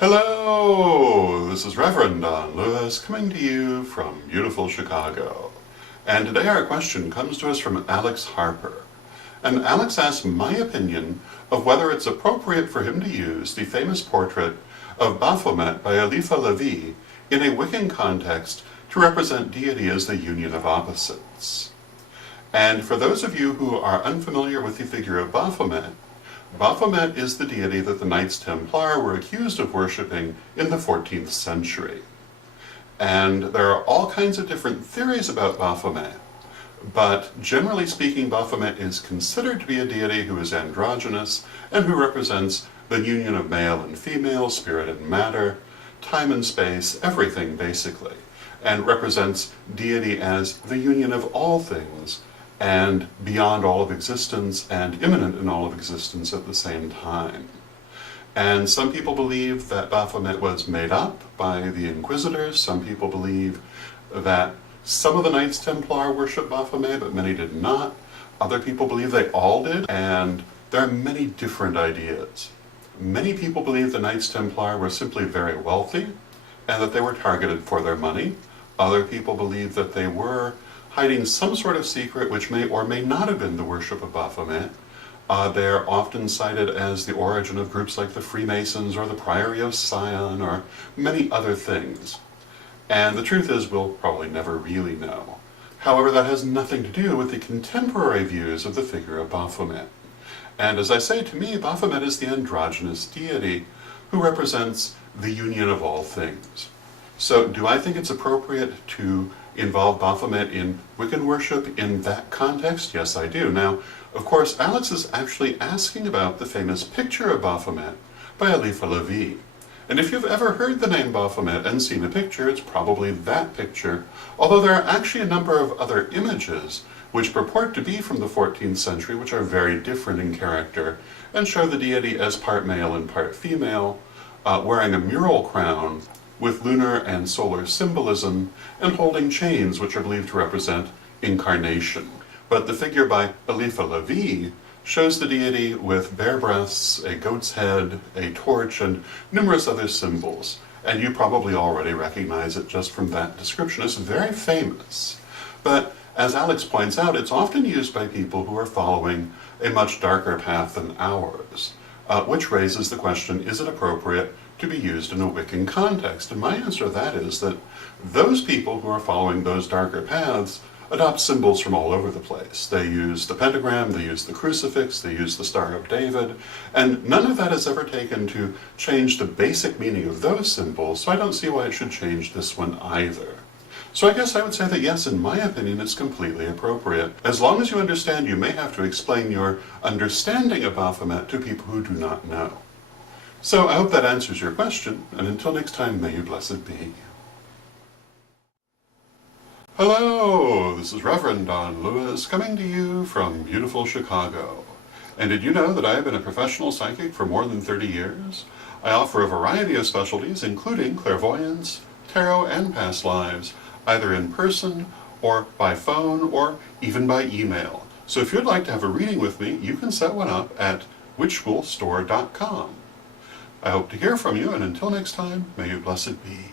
Hello! This is Reverend Don Lewis coming to you from beautiful Chicago. And today our question comes to us from Alex Harper. And Alex asks my opinion of whether it's appropriate for him to use the famous portrait of Baphomet by Eliphas Levi in a Wiccan context to represent deity as the union of opposites. And for those of you who are unfamiliar with the figure of Baphomet, Baphomet is the deity that the Knights Templar were accused of worshipping in the 14th century. And there are all kinds of different theories about Baphomet, but generally speaking, Baphomet is considered to be a deity who is androgynous and who represents the union of male and female, spirit and matter, time and space, everything basically, and represents deity as the union of all things, and beyond all of existence and immanent in all of existence at the same time. And some people believe that Baphomet was made up by the Inquisitors. Some people believe that some of the Knights Templar worship Baphomet, but many did not. Other people believe they all did, and there are many different ideas. Many people believe the Knights Templar were simply very wealthy and that they were targeted for their money. Other people believe that they were hiding some sort of secret which may or may not have been the worship of Baphomet. They're often cited as the origin of groups like the Freemasons or the Priory of Sion or many other things. And the truth is, we'll probably never really know. However, that has nothing to do with the contemporary views of the figure of Baphomet. And as I say, to me, Baphomet is the androgynous deity who represents the union of all things. So do I think it's appropriate to involve Baphomet in Wiccan worship in that context? Yes, I do. Now, of course, Alex is actually asking about the famous picture of Baphomet by Eliphas Levi. And if you've ever heard the name Baphomet and seen a picture, it's probably that picture, although there are actually a number of other images which purport to be from the 14th century, which are very different in character, and show the deity as part male and part female, wearing a mural crown with lunar and solar symbolism, and holding chains which are believed to represent incarnation. But the figure by Eliphas Levi shows the deity with bare breasts, a goat's head, a torch, and numerous other symbols. And you probably already recognize it just from that description. It's very famous. But as Alex points out, it's often used by people who are following a much darker path than ours, which raises the question, is it appropriate to be used in a Wiccan context? And my answer to that is that those people who are following those darker paths adopt symbols from all over the place. They use the pentagram, they use the crucifix, they use the Star of David, and none of that is ever taken to change the basic meaning of those symbols, so I don't see why it should change this one either. So I guess I would say that yes, in my opinion, it's completely appropriate. As long as you understand, you may have to explain your understanding of Baphomet to people who do not know. So I hope that answers your question, and until next time, may you blessed be. Hello, this is Reverend Don Lewis coming to you from beautiful Chicago. And did you know that I have been a professional psychic for more than 30 years? I offer a variety of specialties, including clairvoyance, tarot, and past lives, either in person, or by phone, or even by email. So if you'd like to have a reading with me, you can set one up at witchschoolstore.com. I hope to hear from you, and until next time, may you blessed be.